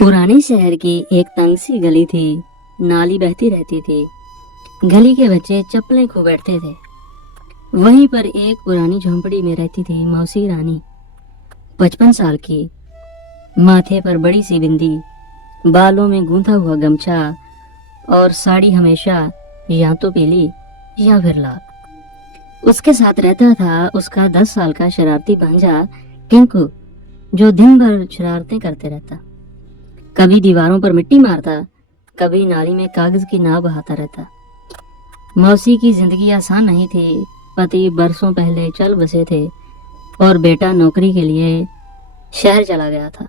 पुराने शहर की एक तंग सी गली थी। नाली बहती रहती थी। गली के बच्चे चप्पलें खो बैठते थे। वहीं पर एक पुरानी झोंपड़ी में रहती थी मौसी रानी, 55 साल की। माथे पर बड़ी सी बिंदी, बालों में गूंथा हुआ गमछा और साड़ी हमेशा या तो पीली या फिर लाल। उसके साथ रहता था उसका 10 साल का शरारती भांजा टिंकू, जो दिन भर शरारतें करते रहता। कभी दीवारों पर मिट्टी मारता, कभी नाली में कागज की नाव बहाता रहता। मौसी की जिंदगी आसान नहीं थी। पति बरसों पहले चल बसे थे और बेटा नौकरी के लिए शहर चला गया था,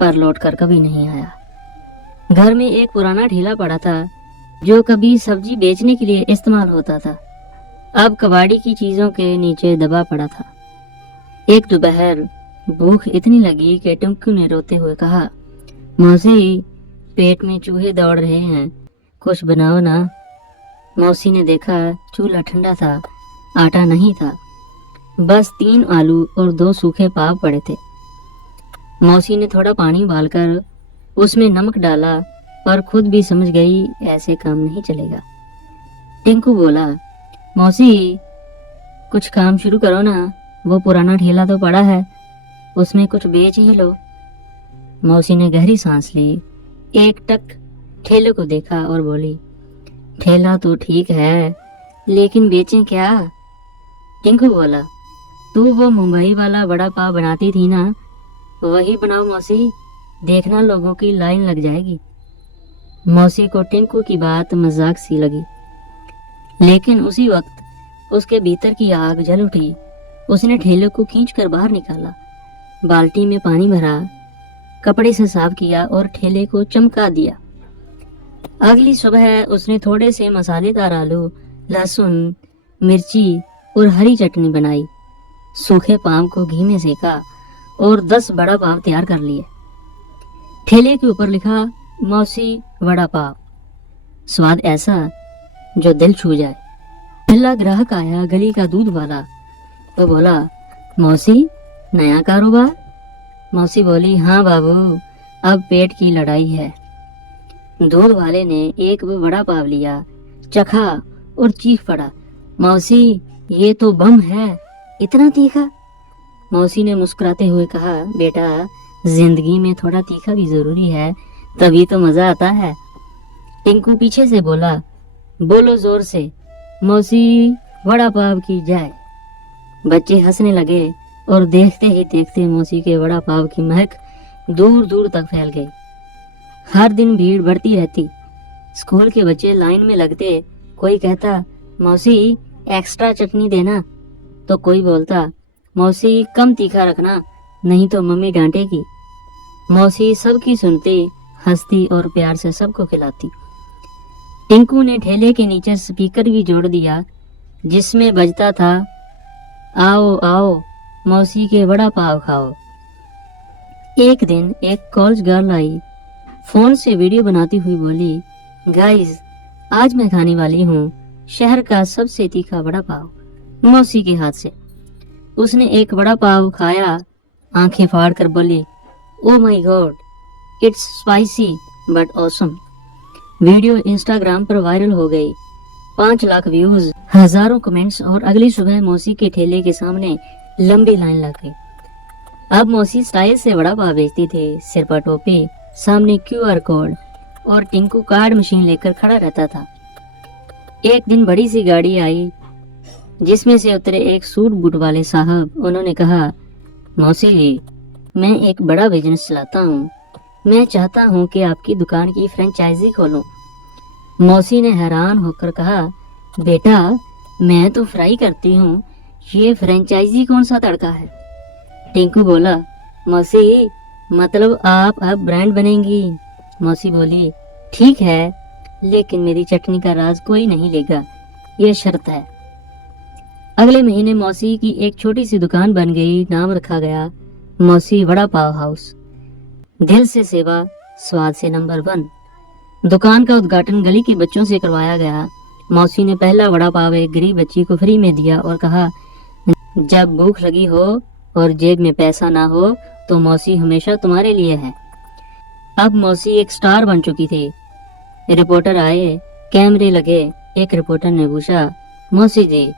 पर लौटकर कभी नहीं आया। घर में एक पुराना ढीला पड़ा था जो कभी सब्जी बेचने के लिए इस्तेमाल होता था, अब कबाड़ी की चीजों के नीचे दबा पड़ा था। एक दोपहर भूख इतनी लगी कि टिंकू ने रोते हुए कहा, मौसी, पेट में चूहे दौड़ रहे हैं, कुछ बनाओ ना। मौसी ने देखा चूल्हा ठंडा था, आटा नहीं था, बस 3 आलू और 2 सूखे पाव पड़े थे। मौसी ने थोड़ा पानी उबालकर उसमें नमक डाला और खुद भी समझ गई ऐसे काम नहीं चलेगा। टिंकू बोला, मौसी, कुछ काम शुरू करो ना, वो पुराना ठेला तो पड़ा है, उसमें कुछ बेच ही लो। मौसी ने गहरी सांस ली, एक टक ठेले को देखा और बोली, ठेला तो ठीक है, लेकिन बेचें क्या? टिंकू बोला, तू वो मुंबई वाला बड़ा पाव बनाती थी ना, वही बनाओ मौसी, देखना लोगों की लाइन लग जाएगी। मौसी को टिंकू की बात मजाक सी लगी, लेकिन उसी वक्त उसके भीतर की आग जल उठी। उसने ठेले को खींचकर बाहर निकाला, बाल्टी में पानी भरा, कपड़े से साफ किया और ठेले को चमका दिया। अगली सुबह उसने थोड़े से मसालेदार आलू, लहसुन, मिर्ची और हरी चटनी बनाई। सूखे पाव को घी में सेका और 10 बड़ा पाव तैयार कर लिए। ठेले के ऊपर लिखा, मौसी वड़ा पाव, स्वाद ऐसा जो दिल छू जाए। पहला ग्राहक आया, गली का दूध वाला। वो बोला, मौसी, नया कारोबार? मौसी बोली, हाँ बाबू, अब पेट की लड़ाई है। दूध वाले ने एक बड़ा पाव लिया, चखा और चीख पड़ा, मौसी, ये तो बम है, इतना तीखा? मौसी ने मुस्कुराते हुए कहा, बेटा, जिंदगी में थोड़ा तीखा भी जरूरी है, तभी तो मजा आता है। टिंकू पीछे से बोला, बोलो जोर से, मौसी वड़ा पाव की जय। बच्चे हंसने लगे और देखते ही देखते मौसी के वड़ा पाव की महक दूर दूर तक फैल गई। हर दिन भीड़ बढ़ती रहती। स्कूल के बच्चे लाइन में लगते, कोई कहता, मौसी एक्स्ट्रा चटनी देना, तो कोई बोलता, मौसी कम तीखा रखना, नहीं तो मम्मी डांटेगी। मौसी सबकी सुनती, हंसती और प्यार से सबको खिलाती। टिंकू ने ठेले के नीचे स्पीकर भी जोड़ दिया, जिसमें बजता था, आओ आओ, मौसी के वड़ा पाव खाओ। एक दिन एक कॉलेज गर्ल आई, फोन से वीडियो बनाती हुई बोली, गाइस, आज मैं खाने वाली हूँ शहर का सबसे तीखा वड़ा पाव, मौसी के हाथ से। उसने एक वड़ा पाव खाया, आंखें फाड़ कर बोली, oh my God, it's spicy but awesome. Video Instagram पर वायरल हो गई, 5 लाख व्यूज, हजारों कमेंट्स और अगली सुबह मौसी के ठेले के सामने लंबी लाइन लग गई। अब मौसी स्टाइल से वड़ा पाव बेचती थी, सिर पर टोपी, सामने QR कोड और टिंकू कार्ड मशीन लेकर खड़ा रहता था। एक दिन बड़ी सी गाड़ी आई, जिसमें से उतरे एक सूट बूट वाले साहब। उन्होंने कहा, मौसी जी, मैं एक बड़ा बिजनेस चलाता हूँ, मैं चाहता हूँ कि आपकी दुकान की फ्रेंचाइजी खोलूं। मौसी ने हैरान होकर कहा, बेटा, मैं तो फ्राई करती हूँ, ये फ्रेंचाइजी कौन सा तड़का है? टिंकू बोला, मौसी, मतलब आप अब ब्रांड बनेंगी। मौसी बोली, ठीक है, लेकिन मेरी चटनी का राज कोई नहीं लेगा, ये शर्त है। अगले महीने मौसी की एक छोटी सी दुकान बन गई। नाम रखा गया मौसी वड़ा पाव हाउस। दिल से सेवा, स्वाद से नंबर 1। दुकान का उद्घाटन गली के बच्चों से करवाया गया। मौसी ने पहला वड़ा पाव एक गरीब बच्ची को फ्री में दिया और कहा, जब भूख लगी हो और जेब में पैसा ना हो तो मौसी हमेशा तुम्हारे लिए है। अब मौसी एक स्टार बन चुकी थी। रिपोर्टर आए, कैमरे लगे। एक रिपोर्टर ने पूछा, मौसी जी,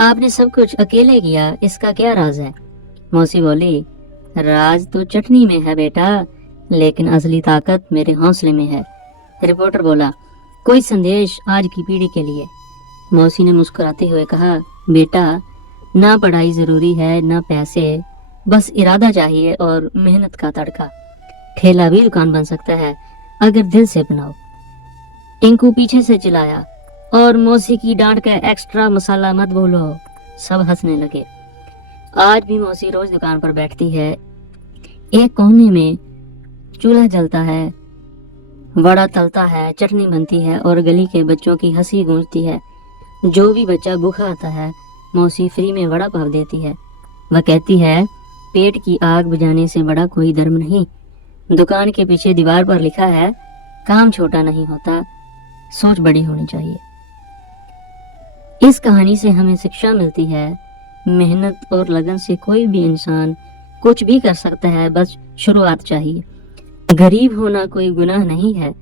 आपने सब कुछ अकेले किया, इसका क्या राज है? मौसी बोली, राज तो चटनी में है बेटा, लेकिन असली ताकत मेरे हौसले में है। रिपोर्टर बोला, कोई संदेश आज की पीढ़ी के लिए? मौसी ने मुस्कुराते हुए कहा, बेटा, ना पढ़ाई जरूरी है, ना पैसे, बस इरादा चाहिए और मेहनत का तड़का। ठेला भी दुकान बन सकता है अगर दिल से बनाओ। टिंकू पीछे से चिल्लाया, और मौसी की डांट का एक्स्ट्रा मसाला मत बोलो। सब हंसने लगे। आज भी मौसी रोज दुकान पर बैठती है। एक कोने में चूल्हा जलता है, वड़ा तलता है, चटनी बनती है और गली के बच्चों की हंसी गूंजती है। जो भी बच्चा भूखा आता है, मौसी फ्री में वड़ा पाव देती है। वह कहती है, पेट की आग बुझाने से बड़ा कोई धर्म नहीं। दुकान के पीछे दीवार पर लिखा है, काम छोटा नहीं होता, सोच बड़ी होनी चाहिए। इस कहानी से हमें शिक्षा मिलती है, मेहनत और लगन से कोई भी इंसान कुछ भी कर सकता है, बस शुरुआत चाहिए। गरीब होना कोई गुनाह नहीं है,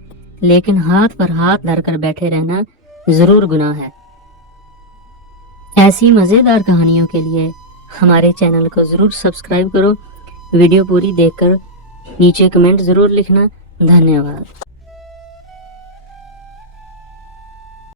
लेकिन हाथ पर हाथ धरकर बैठे रहना जरूर गुनाह है। ऐसी मजेदार कहानियों के लिए हमारे चैनल को जरूर सब्सक्राइब करो। वीडियो पूरी देखकर नीचे कमेंट जरूर लिखना। धन्यवाद।